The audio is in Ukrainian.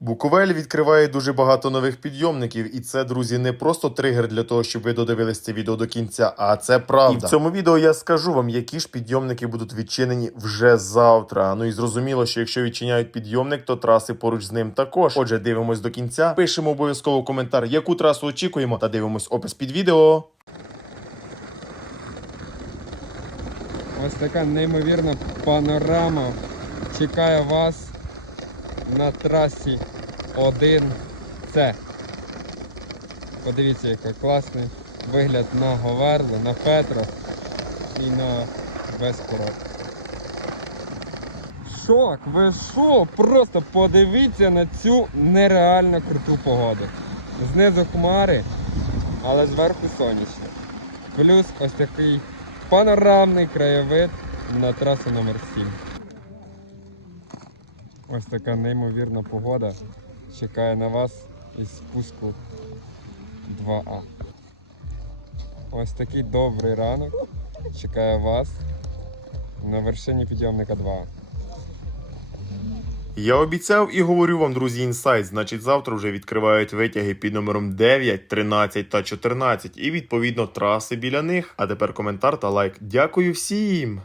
Буковель відкриває дуже багато нових підйомників, і це, друзі, не просто тригер для того, щоб ви додивились це відео до кінця, а це правда. І в цьому відео я скажу вам, які ж підйомники будуть відчинені вже завтра. Ну і зрозуміло, що якщо відчиняють підйомник, то траси поруч з ним також. Отже, дивимось до кінця. Пишемо обов'язково коментар, яку трасу очікуємо, та дивимось опис під відео. Ось така неймовірна панорама чекає вас на трасі 1С. Подивіться, який класний вигляд на Говерло, на Петро і на Веспород. Шок, ви що? Просто подивіться на цю нереально круту погоду. Знизу хмари, але зверху сонячно. Плюс ось такий панорамний краєвид на трасу номер 7 Ось така неймовірна погода чекає на вас із спуску 2А. Ось такий добрий ранок чекає вас на вершині підйомника 2А. Я обіцяв і говорю вам, друзі, інсайт. Значить, завтра вже відкривають витяги під номером 9, 13 та 14 і відповідно траси біля них. А тепер коментар та лайк. Дякую всім!